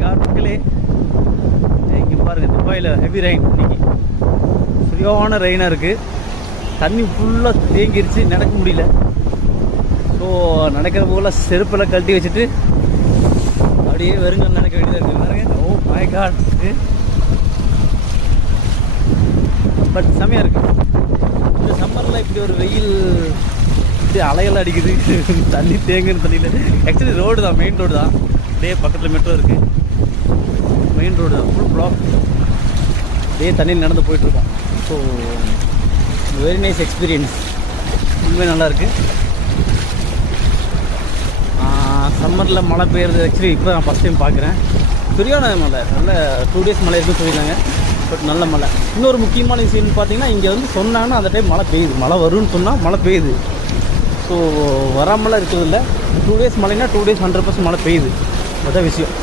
God மக்களே, இங்கே பாருங்கள், துபாயில் ஹெவி ரெயின் இன்னைக்கு. சரியான ரெயினாக இருக்குது. தண்ணி ஃபுல்லாக தேங்கிருச்சு, நடக்க முடியல. ஸோ நடக்கிற போல செருப்பெல்லாம் கழட்டி வச்சுட்டு அப்படியே வெறுங்க நடக்க வேண்டியதாக இருக்குது. பாருங்க, ஓ மை காட். பட் செம்மையாக இருக்குது. இந்த சம்மரில் இப்படி ஒரு வெயில், இப்படி அலையெல்லாம் அடிக்குது, தண்ணி தேங்குன்னு தண்ணியில். ஆக்சுவலி ரோடு தான், மெயின் ரோடு தான். அப்படியே பக்கத்தில் மெட்ரோ இருக்குது. மெயின் ரோடு தான், ஃபுல் ப்ளாக். அப்படியே தண்ணியில் நடந்து போயிட்டுருக்கோம். So very nice experience. உண்மையாக நல்லாயிருக்கு. சம்மரில் மழை பெய்யுறது ஆக்சுவலி இப்போ நான் ஃபஸ்ட் டைம் பார்க்குறேன். சரியான மழை, நல்ல 2 days மழை இருக்குன்னு சொல்லியிருந்தாங்க. பட் நல்ல மழை. இன்னொரு முக்கியமான விஷயம்னு பார்த்தீங்கன்னா, இங்கே வந்து சொன்னாங்கன்னா அந்த டைம் மழை பெய்யுது. மழை வரும்னு சொன்னால் மழை பெய்யுது. ஸோ வராமலாம் இருக்கிறது இல்லை. 2 days மழைனா 2 days 100% மழை பெய்யுது. அதான் விஷயம்.